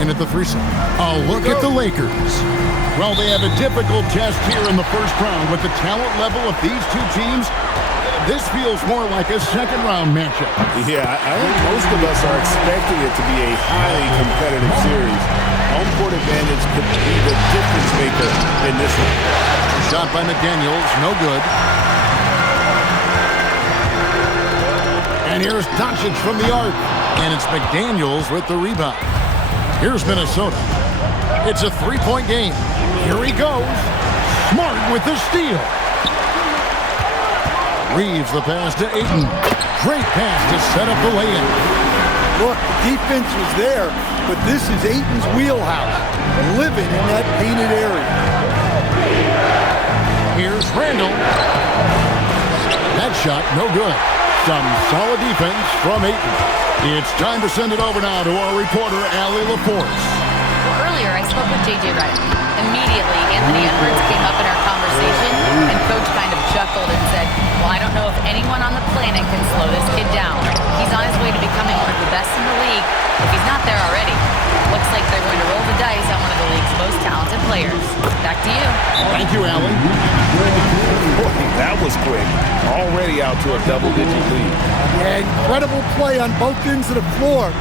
in at the 3-side. A look at the Lakers. Well, they have a difficult test here in the first round. With the talent level of these two teams, this feels more like a second-round matchup. Yeah, I think most of us are expecting it to be a highly competitive series. Home court advantage could be the difference maker in this one. Shot by McDaniels, no good. And here's Doncic from the arc. And it's McDaniels with the rebound. Here's Minnesota. It's a three-point game. Here he goes. Smart with the steal. Reeves the pass to Ayton. Great pass to set up the lay-in. Look, the defense was there, but this is Ayton's wheelhouse. Living in that painted area. Here's Randall. That shot, no good. Some solid defense from Ayton. It's time to send it over now to our reporter, Allie LaForce. Earlier, I spoke with J.J. Redick. Immediately, Anthony Edwards came up in our conversation, and Coach kind of chuckled and said, well, I don't know if anyone on the planet can slow this kid down. He's on his way to becoming one of the best in the league, if he's not there already. Looks like they're going to roll the dice on one of the league's most talented players. Back to you. Thank you, Allie. Boy, that was quick. Already out to a double-digit lead. Yeah, incredible play on both ends of the floor.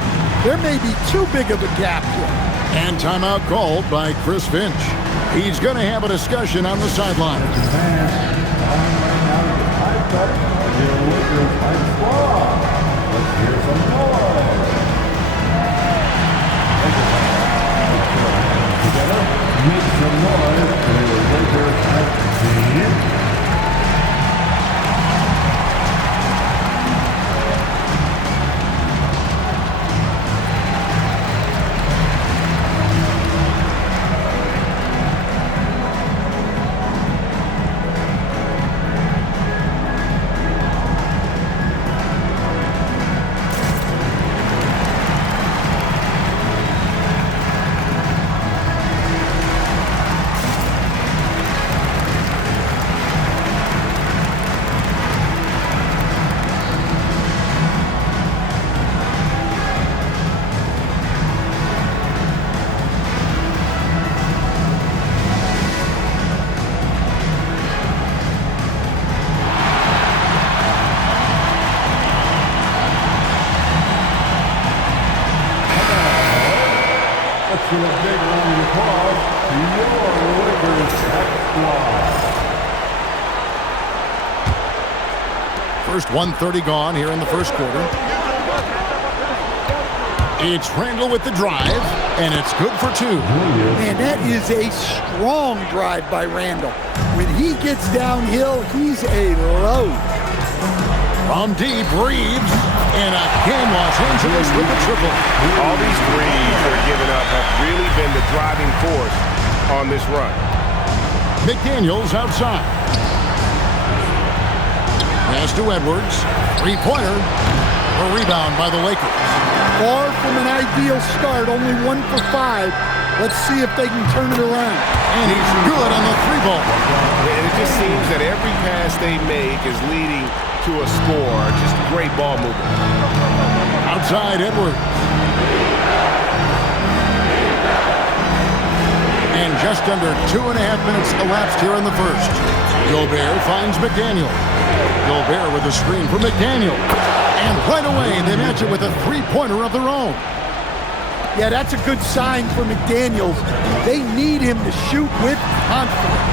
There may be too big of a gap here. And timeout called by Chris Finch. He's going to have a discussion on the sideline. Let's hear some noise. Together, make some noise for the Lakers at the First 1:30 gone here in the first quarter. It's Randall with the drive, and it's good for two. Man, that is a strong drive by Randall. When he gets downhill, he's a load. From deep, Reeves, and again Los Angeles with the triple. All these threes that are given up have really been the driving force on this run. McDaniels outside. Pass to Edwards. Three-pointer. A rebound by the Lakers. Far from an ideal start, only 1 for 5. Let's see if they can turn it around. And he's good on the three ball. And it just seems that every pass they make is leading to a score. Just great ball movement. Outside Edwards. And just under 2.5 minutes elapsed here in the first. Gobert finds McDaniel. Gobert with a screen for McDaniel. And right away, they match it with a three-pointer of their own. Yeah, that's a good sign for McDaniels. They need him to shoot with confidence.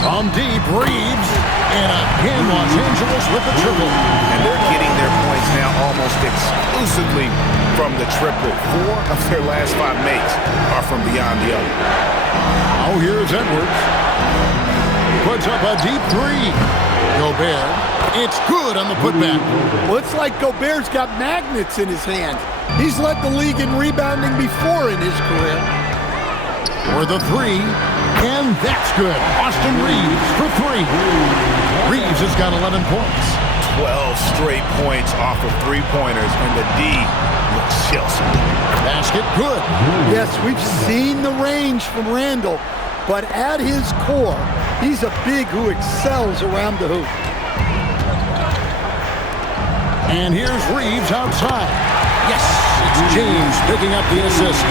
From deep, Reeves. And again, Los Angeles with the triple. And they're getting their points now almost exclusively from the triple. 4 of their last 5 makes are from beyond the arc. Oh, here's Edwards. Puts up a deep three. Gobert. It's good on the putback. Looks like Gobert's got magnets in his hands. He's led the league in rebounding before in his career. For the three. And that's good. Austin Reeves for 3. Reeves has got 11 points. 12 straight points off of three-pointers, and the D looks Chelsea. Basket good. Yes, we've seen the range from Randall, but at his core, he's a big who excels around the hoop. And here's Reeves outside. Yes, it's James picking up the assist.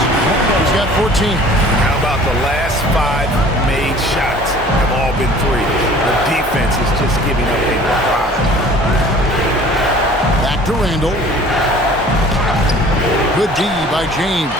got 14. How about the last 5 made shots have all been threes? The defense is just giving up a lot. Back to Randall. Good D by James.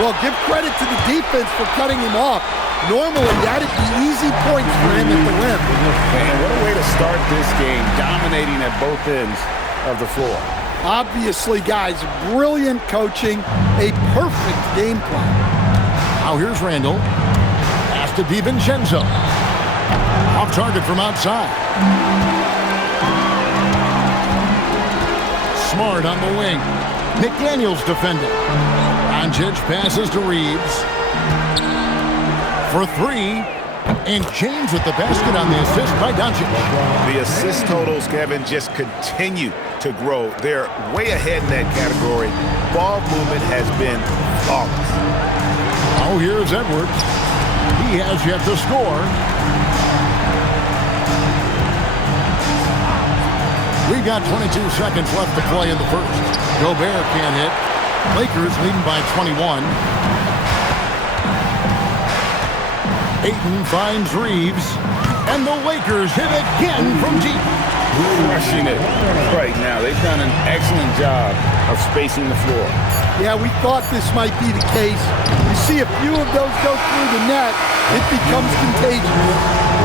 Well, give credit to the defense for cutting him off. Normally, that'd be easy points for him at the rim. Man, what a way to start this game, dominating at both ends of the floor. Obviously, guys, brilliant coaching, a perfect game plan. Now here's Randall. Pass to DiVincenzo. Off target from outside. Smart on the wing. McDaniels defending. Doncic passes to Reeves. For 3. And James with the basket on the assist by Doncic. The assist totals, Kevin, just continue to grow. They're way ahead in that category. Ball movement has been flawless. Oh, here's Edwards. He has yet to score. We've got 22 seconds left to play in the first. Gobert can't hit. Lakers leading by 21. Ayton finds Reeves. And the Lakers hit again from deep. Crushing it right now. They've done an excellent job of spacing the floor. Yeah, we thought this might be the case. You see a few of those go through the net, it becomes contagious.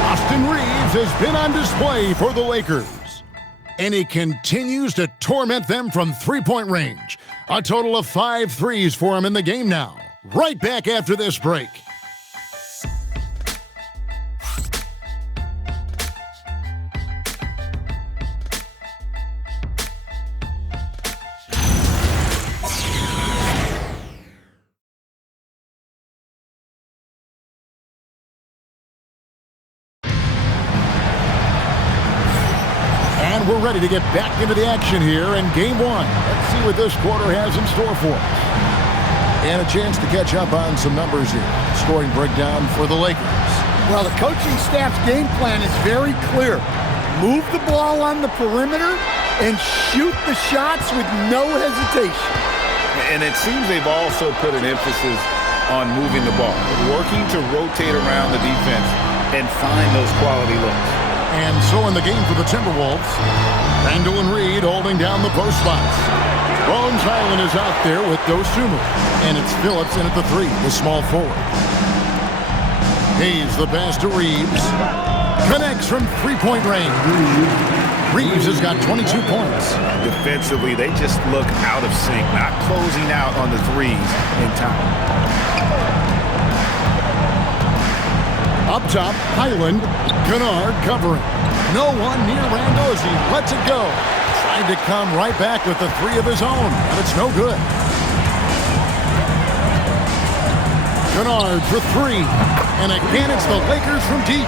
Austin Reeves has been on display for the Lakers. And he continues to torment them from three-point range. A total of 5 threes for him in the game now. Right back after this break. We're ready to get back into the action here in Game 1. Let's see what this quarter has in store for us. And a chance to catch up on some numbers here. Scoring breakdown for the Lakers. Well, the coaching staff's game plan is very clear. Move the ball on the perimeter and shoot the shots with no hesitation. And it seems they've also put an emphasis on moving the ball, working to rotate around the defense and find those quality looks. And so in the game for the Timberwolves, Randall and Reed holding down the post spots. Bones Highland is out there with Dosunmu. And it's Phillips in at the 3, the small forward. Hayes the pass to Reeves. Connects from three-point range. Reeves has got 22 points. Defensively, they just look out of sync, not closing out on the threes in time. Up top, Highland. Kennard covering. No one near Randall as he lets it go. Tried to come right back with the 3 of his own, but it's no good. Kennard for 3. And again, it's the Lakers from deep.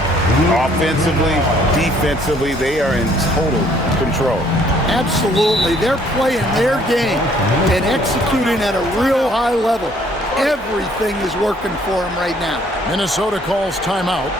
Offensively, defensively, they are in total control. Absolutely. They're playing their game and executing at a real high level. Everything is working for them right now. Minnesota calls timeout.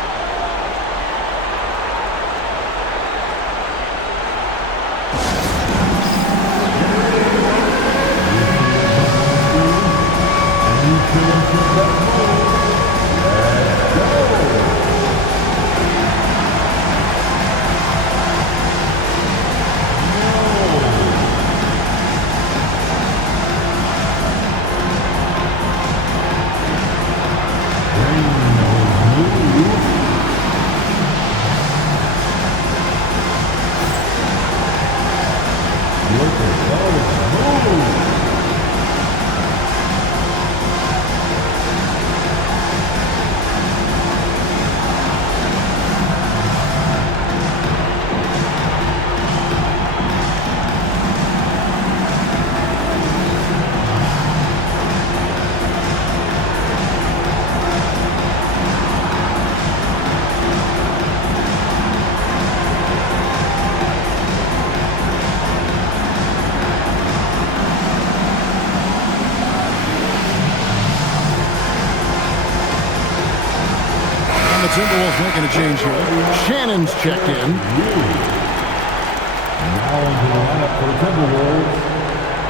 Timberwolves making a change here. Shannon's checked in. Now into the lineup for the Timberwolves,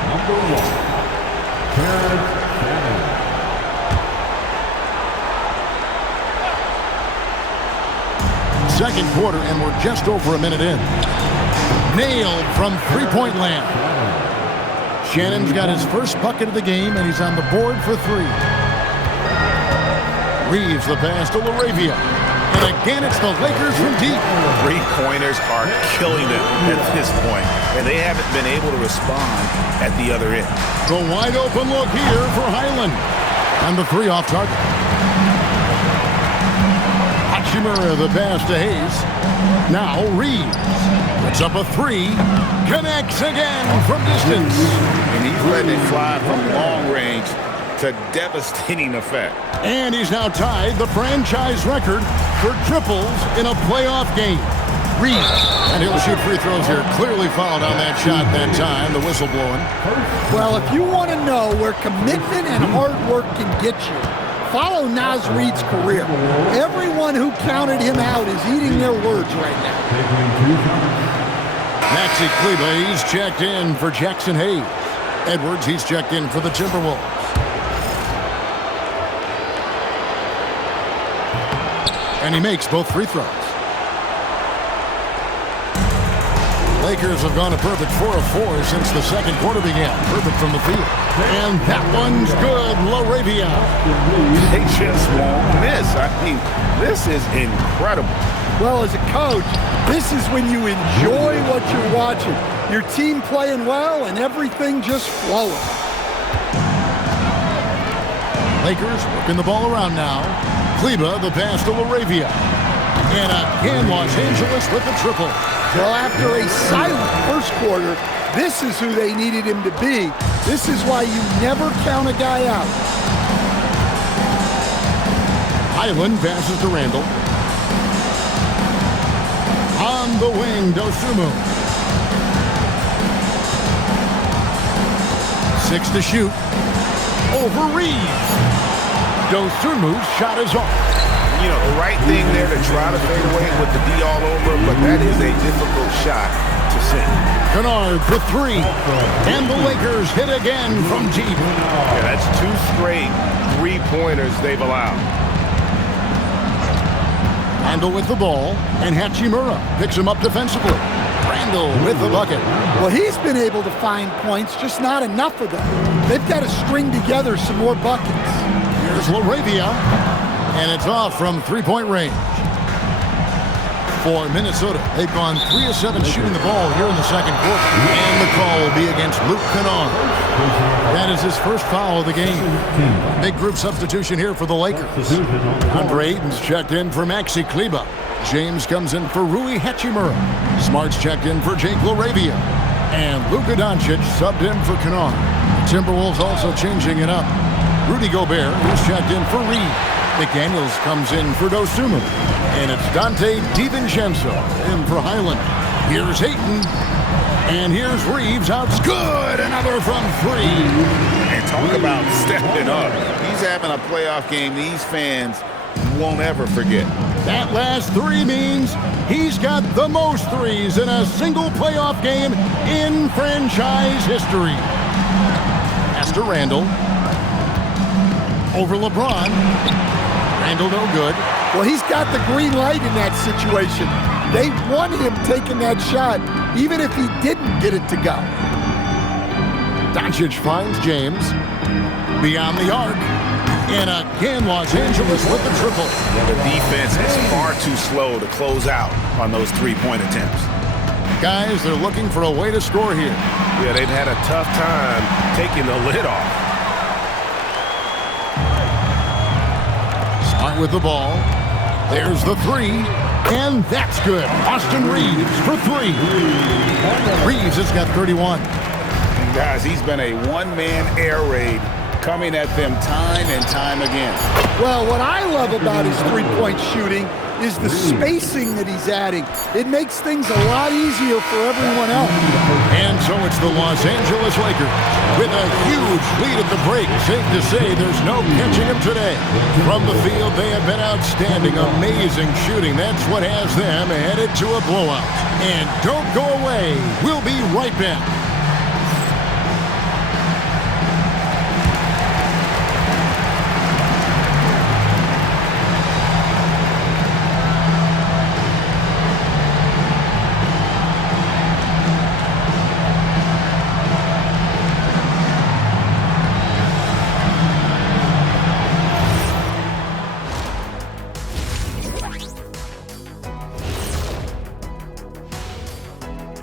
number 1, Terrence Shannon. second quarter, and we're just over a minute in. Nailed from three-point land. Shannon's got his first bucket of the game, and he's on the board for three. Reeves the pass to LaRavia. And again, it's the Lakers from deep. Three-pointers are killing them at this point, and they haven't been able to respond at the other end. The wide open look here for Highland. And the three off target. Hachimura the pass to Hayes. Now Reeves. Puts up a three. Connects again from distance. And he's letting it fly from long range to devastating effect. And he's now tied the franchise record for triples in a playoff game. Reeves. And he'll shoot free throws here. Clearly fouled on that shot that time. The whistle blowing. Well, if you want to know where commitment and hard work can get you, follow Naz Reid's career. Everyone who counted him out is eating their words right now. Maxi Kleber, he's checked in for Jackson Hayes. Edwards, he's checked in for the Timberwolves. And he makes both free throws. Lakers have gone a perfect 4 of 4 since the second quarter began. Perfect from the field. And that one's good. LaRavia. They just won't miss. I mean, this is incredible. Well, as a coach, this is when you enjoy what you're watching. Your team playing well and everything just flowing. Lakers working the ball around now. Kleber, the pass to LaRavia. And again, Los Angeles with the triple. Well, after a silent first quarter, this is who they needed him to be. This is why you never count a guy out. Highland passes to Randall. On the wing, Dosunmu. 6 to shoot. Over Reeves. Dosunmu's shot is off. You know, the right thing there to try to fade away with the D all over, but that is a difficult shot to sink. Kennard for three. And the Lakers hit again from deep. Yeah, that's 2 straight three-pointers they've allowed. Randall with the ball, and Hachimura picks him up defensively. Randall with the bucket. Well, he's been able to find points, just not enough of them. They've got to string together some more buckets. Here's LaRavia, and it's off from three-point range. For Minnesota, they've gone 3 of 7 shooting the ball here in the second quarter. And the call will be against Luke Kennard. That is his first foul of the game. Big group substitution here for the Lakers. Andre Ayton's checked in for Maxi Kleber. James comes in for Rui Hachimura. Smart's checked in for Jake LaRavia. And Luka Doncic subbed in for Kennard. The Timberwolves also changing it up. Rudy Gobert is checked in for Reed. McDaniels comes in for Dosunmu. And it's Dante DiVincenzo in for Highland. Here's Ayton. And here's Reeves. Out's good. Another from 3. And talk about stepping up. He's having a playoff game these fans won't ever forget. That last 3 means he's got the most threes in a single playoff game in franchise history. Pass to Randall. Over LeBron. Randall no good. Well, he's got the green light in that situation. They want him taking that shot, even if he didn't get it to go. Doncic finds James. Beyond the arc. And again, Los Angeles with the triple. Yeah, the defense is far too slow to close out on those three-point attempts. Guys, they're looking for a way to score here. Yeah, they've had a tough time taking the lid off. Smart with the ball. There's the 3. And that's good. Austin Reeves for 3. Reeves has got 31. Guys, he's been a one-man air raid coming at them time and time again. Well, what I love about his three-point shooting is the spacing that he's adding. It makes things a lot easier for everyone else. And so it's the Los Angeles Lakers with a huge lead at the break. Safe to say there's no catching them today. From the field, they have been outstanding. Amazing shooting. That's what has them headed to a blowout. And don't go away. We'll be right back.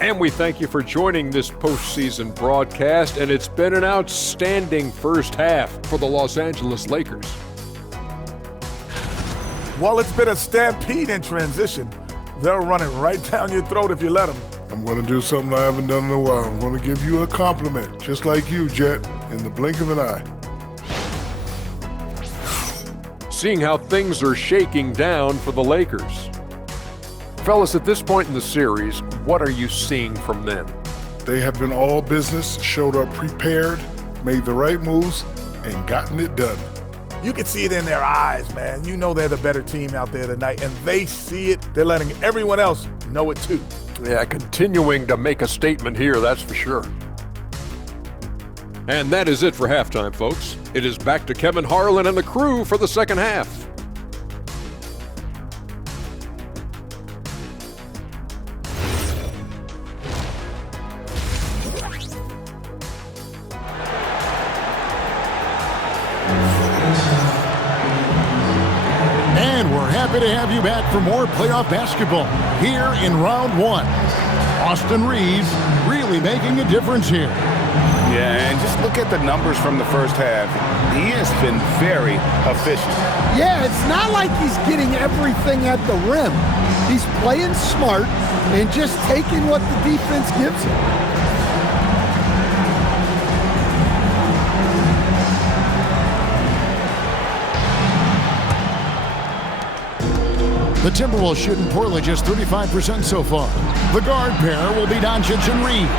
And we thank you for joining this postseason broadcast, and it's been an outstanding first half for the Los Angeles Lakers. Well, it's been a stampede in transition. They'll run it right down your throat if you let them. I'm going to do something I haven't done in a while. I'm going to give you a compliment, just like you, Jet, in the blink of an eye. Seeing how things are shaking down for the Lakers. Fellas, at this point in the series, what are you seeing from them? They have been all business, showed up prepared, made the right moves, and gotten it done. You can see it in their eyes, man. You know they're the better team out there tonight, and they see it. They're letting everyone else know it too. Yeah, continuing to make a statement here, that's for sure. And that is it for halftime, folks. It is back to Kevin Harlan and the crew for the second half. And we're happy to have you back for more playoff basketball here in round one. Austin Reeves really making a difference here. Yeah, and just look at the numbers from the first half. He has been very efficient. Yeah, it's not like he's getting everything at the rim. He's playing smart and just taking what the defense gives him. The Timberwolves shooting poorly, just 35% so far. The guard pair will be Doncic and Reed.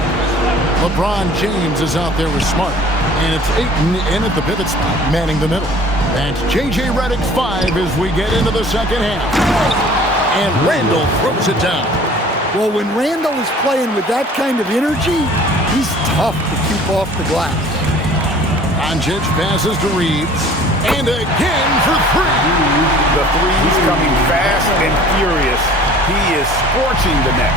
LeBron James is out there with Smart. And it's Ayton in at the pivot spot, manning the middle. That's J.J. Redick's 5 as we get into the second half. And Randall throws it down. Well, when Randall is playing with that kind of energy, he's tough to keep off the glass. Doncic passes to Reeves. And again for three. The three's coming fast and furious. He is scorching the net.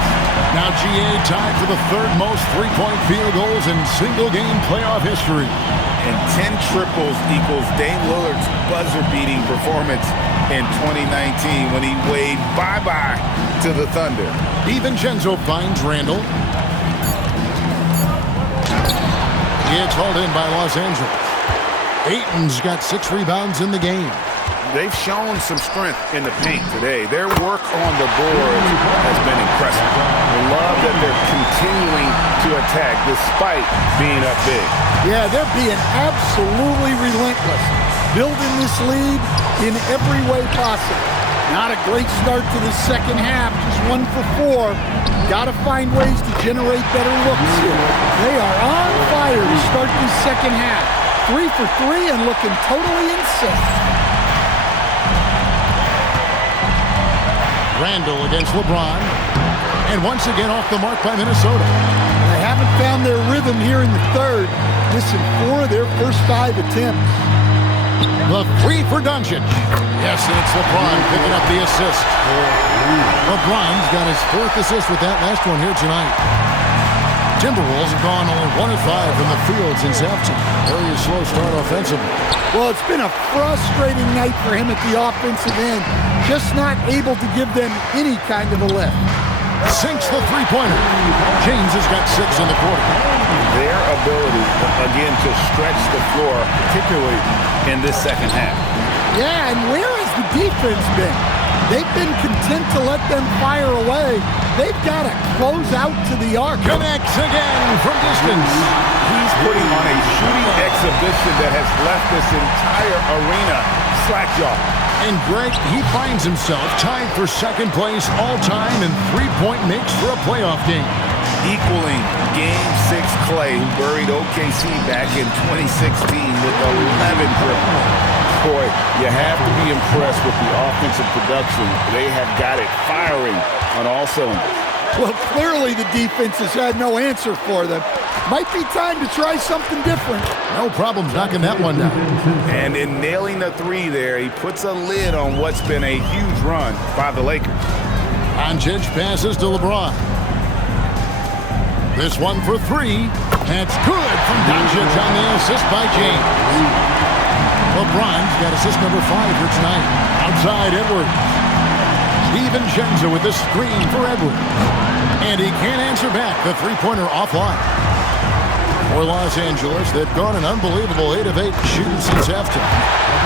Now GA tied for the third most three-point field goals in single-game playoff history. And 10 triples equals Dame Lillard's buzzer-beating performance in 2019 when he waved bye-bye to the Thunder. DiVincenzo finds Randall. It's hauled in by Los Angeles. Ayton's got 6 rebounds in the game. They've shown some strength in the paint today. Their work on the board has been impressive. I love that they're continuing to attack despite being up big. Yeah, they're being absolutely relentless, building this lead in every way possible. Not a great start to the second half, just 1 for 4. Got to find ways to generate better looks here. They are on fire to start this second half. 3 for 3 and looking totally in sync. Randall against LeBron. And once again off the mark by Minnesota. They haven't found their rhythm here in the third, missing 4 of their first 5 attempts. The 3 for Doncic. Yes, and it's LeBron picking up the assist. LeBron's got his 4th assist with that last one here tonight. Timberwolves have gone only 1 of 5 from the field since halftime. Very slow start offensively. Well, it's been a frustrating night for him at the offensive end. Just not able to give them any kind of a lift. Sinks the three-pointer. James has got 6 in the quarter. Their ability, again, to stretch the floor, particularly in this second half. Yeah, and where has the defense been? They've been content to let them fire away. They've got to close out to the arc. Connects again from distance. He's putting on a shooting exhibition that has left this entire arena slack-jawed. And Greg, he finds himself tied for second place all-time in three-point makes for a playoff game. Equaling Game 6 Clay, who buried OKC back in 2016 with 11 triples. Boy, you have to be impressed with the offensive production. They have got it firing on all cylinders. Well, clearly the defense has had no answer for them. Might be time to try something different. No problems knocking that one down. And in nailing the 3 there, he puts a lid on what's been a huge run by the Lakers. Doncic passes to LeBron. This one for 3. That's good from Doncic on the assist by James. LeBron's got assist number 5 here tonight. Outside Edwards. DiVincenzo with the screen for Edwards. And he can't answer back. The three-pointer offline. For Los Angeles, they've gone an unbelievable 8 of 8 shooting since halftime.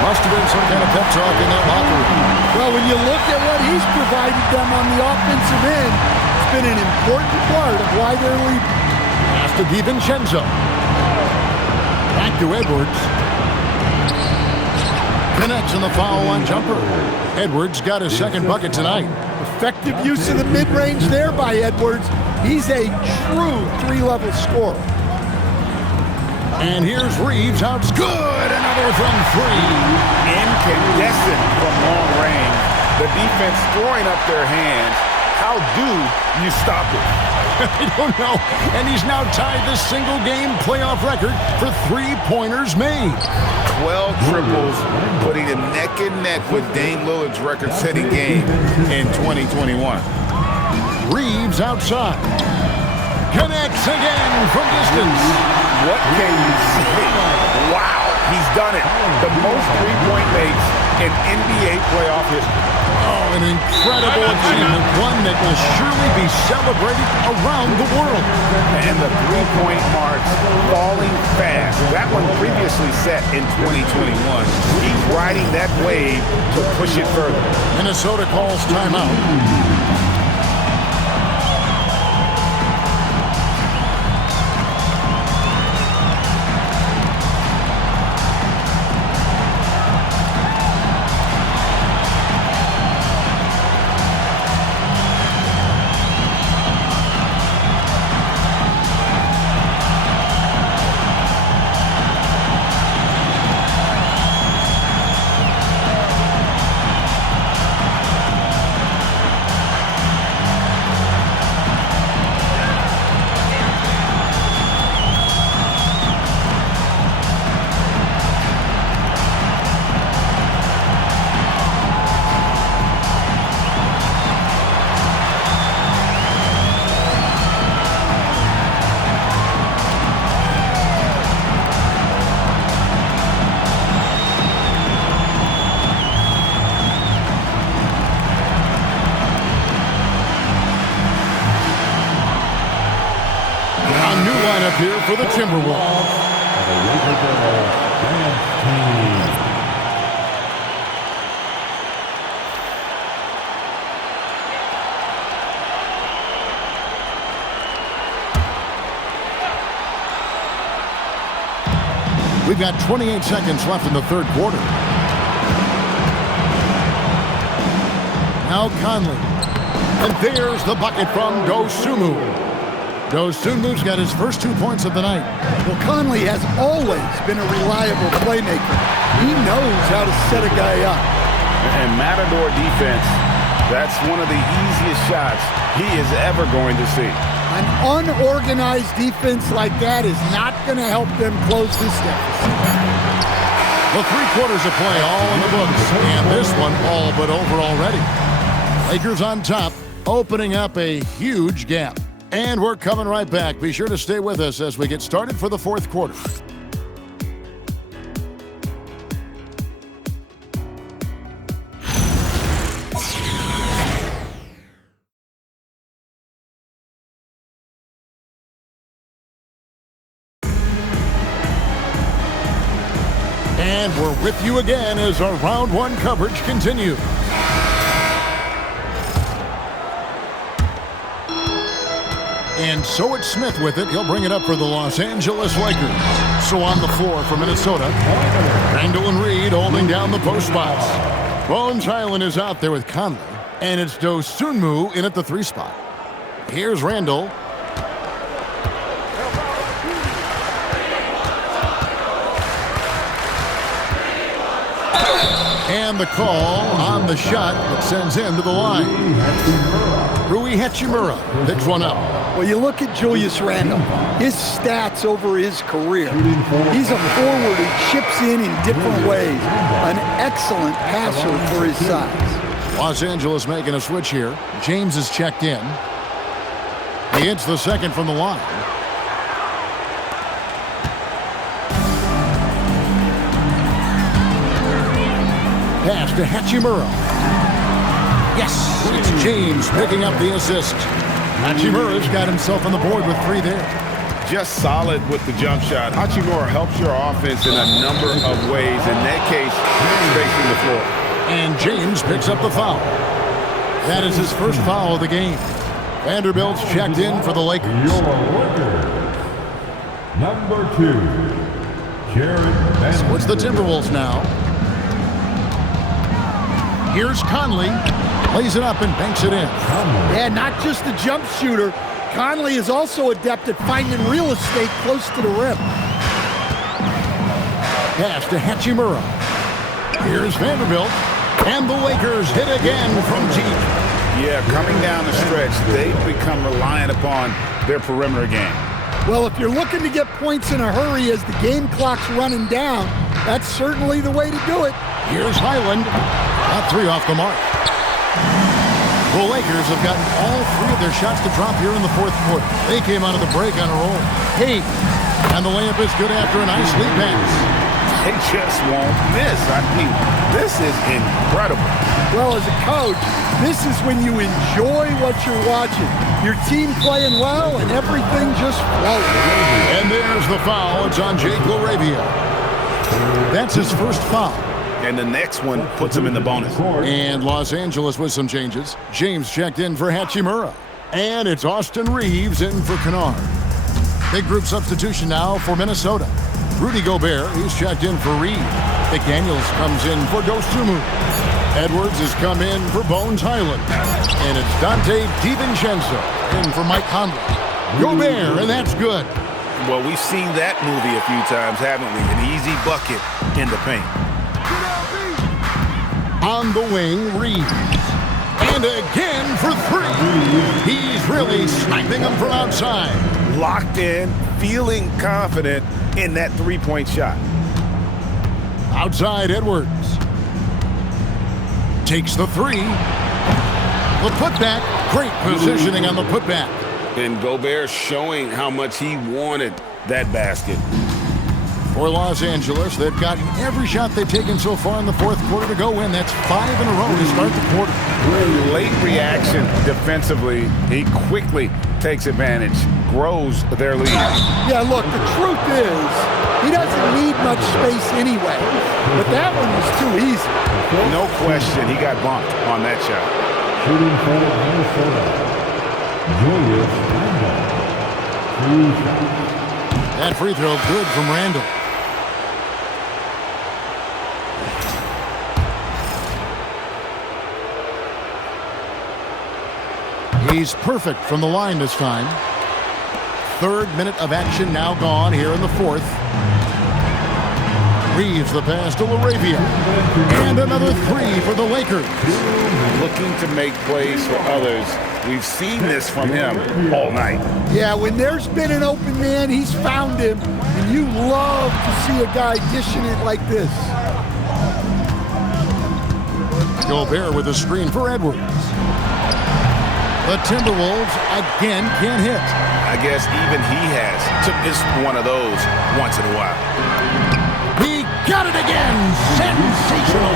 Must have been some kind of pep talk in that locker room. Well, when you look at what he's provided them on the offensive end, it's been an important part of why they're leading. Pass to DiVincenzo. Back to Edwards. Connects on the foul line jumper. Edwards got his second bucket tonight. Effective use of the mid-range there by Edwards. He's a true three-level scorer. And here's Reeves out. Good. Another from three. Incandescent from long range. The defense throwing up their hands. How do you stop it? I don't know. And he's now tied the single-game playoff record for three-pointers made. 12 triples, putting him neck and neck with Dame Lillard's record-setting game in 2021. Reeves outside. Connects again from distance. What can you say? Wow, he's done it. The most three-point makes in NBA playoff history. Oh, an incredible achievement, one that will surely be celebrated around the world. And the three-point marks falling fast. That one previously set in 2021. He's riding that wave to push it further. Minnesota calls timeout. Here for the Timberwolves. We've got 28 seconds left in the third quarter. Now Conley. And there's the bucket from Dosunmu. Dosunmu's got his first 2 points of the night. Well, Conley has always been a reliable playmaker. He knows how to set a guy up. And Matador defense, that's one of the easiest shots he is ever going to see. An unorganized defense like that is not going to help them close this deficit. The 3 quarters of play all in the books, and this one all but over already. Lakers on top, opening up a huge gap. And we're coming right back. Be sure to stay with us as we get started for the fourth quarter. And we're with you again as our round one coverage continues. And so it's Smith with it. He'll bring it up for the Los Angeles Lakers. So on the floor for Minnesota, Randall and Reed holding down the post spots. Bones Highland is out there with Conley. And it's Dosunmu in at the 3 spot. Here's Randall. And the call on the shot that sends him to the line. Rui Hachimura picks one up. Well, you look at Julius Randle, his stats over his career. He's a forward who chips in different ways. An excellent passer for his size. Los Angeles making a switch here. James is checked in. He hits the second from the line. Pass to Hachimura. Yes, it's James picking up the assist. Hachimura's got himself on the board with 3 there. Just solid with the jump shot. Hachimura helps your offense in a number of ways. In that case, spacing the floor. And James picks up the foul. That is his first foul of the game. Vanderbilt's checked in for the Lakers. Number 2, Jared. So it's the Timberwolves now. Here's Conley. Plays it up and banks it in. Yeah, not just a jump shooter. Conley is also adept at finding real estate close to the rim. Pass to Hachimura. Here's Vanderbilt. And the Lakers hit again from deep. Yeah, coming down the stretch, they've become reliant upon their perimeter game. Well, if you're looking to get points in a hurry as the game clock's running down, that's certainly the way to do it. Here's Highland. Not 3 off the mark. The Lakers have gotten all 3 of their shots to drop here in the 4th quarter. They came out of the break on a roll. Hey, and the layup is good after a nice lead pass. They just won't miss. I mean, this is incredible. Well, as a coach, this is when you enjoy what you're watching. Your team playing well and everything just flowing. And there's the foul. It's on Jake LaRavia. That's his first foul. And the next one puts him in the bonus. And Los Angeles with some changes. James checked in for Hachimura. And it's Austin Reeves in for Kennard. Big group substitution now for Minnesota. Rudy Gobert, he's checked in for Reed. McDaniels comes in for Dosunmu. Edwards has come in for Bones Highland. And it's Dante DiVincenzo in for Mike Conley. Gobert, and that's good. Well, we've seen that movie a few times, haven't we? An easy bucket in the paint. On the wing, Reeves. And again for 3. He's really sniping them from outside. Locked in, feeling confident in that 3-point shot. Outside Edwards. Takes the 3. The putback. Great positioning on the putback. And Gobert showing how much he wanted that basket. For Los Angeles, they've gotten every shot they've taken so far in the 4th quarter to go in. That's 5 in a row to start the quarter. Late reaction defensively. He quickly takes advantage, grows their lead. Yeah, look, the truth is, he doesn't need much space anyway. But that one was too easy. No question, he got bumped on that shot. Shooting for Minnesota, Julius Randle. That free throw good from Randle. He's perfect from the line this time. 3rd minute of action now gone here in the 4th. Reeves the pass to LaRavia. And another 3 for the Lakers. Looking to make plays for others. We've seen this from him all night. Yeah, when there's been an open man, he's found him. And you love to see a guy dishing it like this. Gobert with a screen for Edwards. The Timberwolves again can't hit. I guess even he has to miss one of those once in a while. He got it again. Sensational.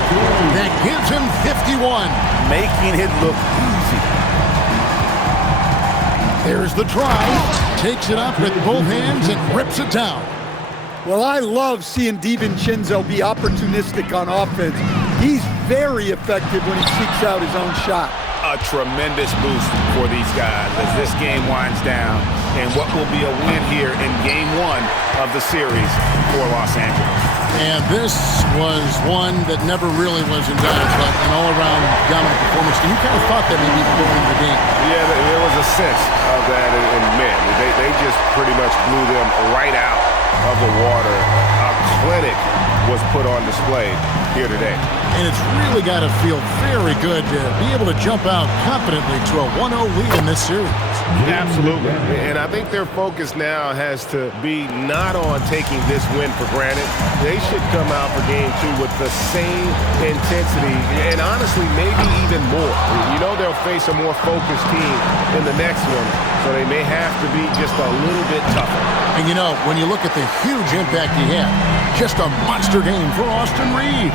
That gives him 51. Making it look easy. There's the try. Takes it up with both hands and rips it down. Well, I love seeing DiVincenzo be opportunistic on offense. He's very effective when he seeks out his own shot. A tremendous boost for these guys as this game winds down and what will be a win here in Game 1 of the series for Los Angeles. And this was one that never really was in doubt, but an all-around dominant performance. You kind of thought that maybe going into the game. Yeah, there was a sense of that in men. They just pretty much blew them right out of the water. A clinic was put on display here today. And it's really got to feel very good to be able to jump out confidently to a 1-0 lead in this series. Absolutely. And I think their focus now has to be not on taking this win for granted. They should come out for Game 2 with the same intensity and honestly maybe even more. You know they'll face a more focused team in the next one, so they may have to be just a little bit tougher. And you know, when you look at the huge impact he had, just a monster game for Austin Reed.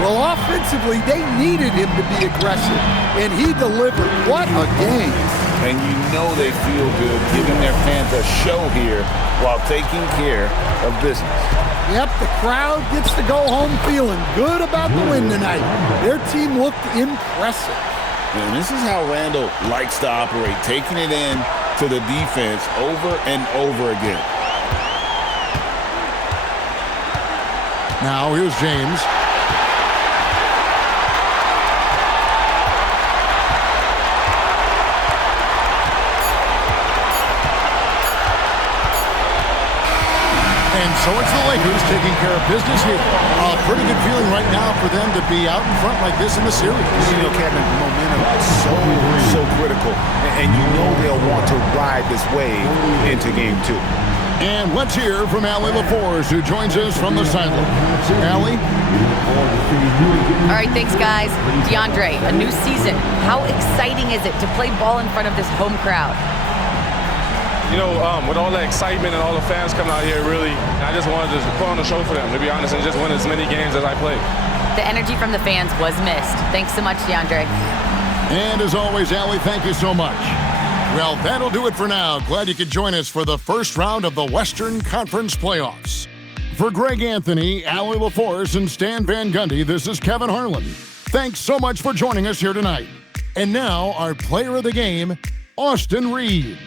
Well, offensively, they needed him to be aggressive, and he delivered. What a game. And you know they feel good giving their fans a show here while taking care of business. Yep, the crowd gets to go home feeling good about the win tonight. Their team looked impressive. And this is how Randall likes to operate, taking it in to the defense over and over again. Now here's James. And so it's the Lakers taking care of business here. A pretty good feeling right now for them to be out in front like this in the series. You know, Kevin, momentum is so critical. And you know they'll want to ride this wave into game 2. And let's hear from Allie LaForce, who joins us from the sideline. Allie? All right, thanks, guys. DeAndre, a new season. How exciting is it to play ball in front of this home crowd? You know, with all the excitement and all the fans coming out here, really, I just wanted to put on a show for them, to be honest, and just win as many games as I play. The energy from the fans was missed. Thanks so much, DeAndre. And as always, Allie, thank you so much. Well, that'll do it for now. Glad you could join us for the first round of the Western Conference Playoffs. For Greg Anthony, Allie LaForce, and Stan Van Gundy, this is Kevin Harlan. Thanks so much for joining us here tonight. And now, our player of the game, Austin Reeves.